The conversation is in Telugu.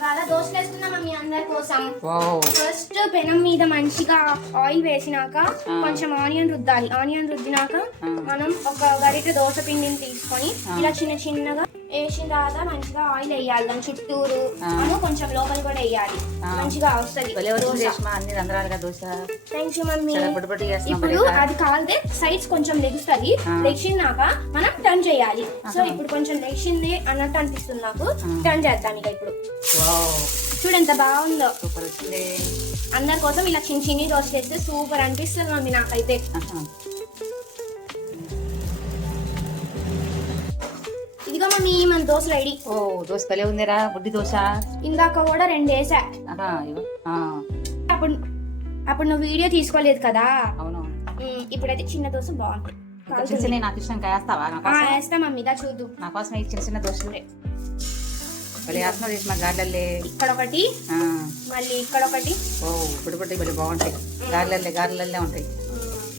ఇవాళ దోశలు వేసుకున్నాం మమ్మీ అందరి కోసం. ఫస్ట్ పెనం మీద మంచిగా ఆయిల్ వేసినాక కొంచెం ఆనియన్ రుద్దాలి. ఆనియన్ రుద్దినాక మనం ఒక గరిటె దోశ పిండిని తీసుకొని ఇలా చిన్న చిన్నగా వేసిన తర్వాత మంచిగా ఆయిల్ వేయాలి. దాని చుట్టూరు మనం కొంచెం లోపల కూడా వేయాలి. మంచిగా వస్తుంది. Thank you mummy. ఇప్పుడు అది కాలితే సైడ్స్ కొంచెం లెగుస్తుంది. లెగిసినాక మనం టర్న్ చేయాలి. సో ఇప్పుడు కొంచెం లెగిసింది అన్నట్టు అనిపిస్తుంది నాకు. టర్న్ చేద్దాం ఇక ఇప్పుడు. చూడు ఎంత బాగుందో. అందరి కోసం ఇలా చిన్న చిన్ని దోశలు వేస్తే సూపర్ అనిపిస్తుంది మమ్మీ నాకైతే. ఇదిగో మమ్మీ మన దోశ రెడీ. ఓ దోశ భలే ఉందిరా, బుడ్డి దోశ. ఇందాక కూడా 2 వేసా. అప్పుడు నువ్వు వీడియో తీసుకోలేదు కదా. అవును. ఇప్పుడైతే చిన్న దోశ బాగుంటుంది. నాకు ఇష్టం వేస్తావా? వేస్తా మమ్మీ, దా చూద్దు. నా కోసం చిన్న చిన్న దోశలు భలే వేస్తున్నావు చేసిన గార్లల్లే. ఇక్కడ ఒకటి, మళ్ళీ ఇక్కడ ఒకటి. ఓ బుడ్డి బుడ్డి భలే బాగుంటాయి. గార్లల్లే ఉంటాయి.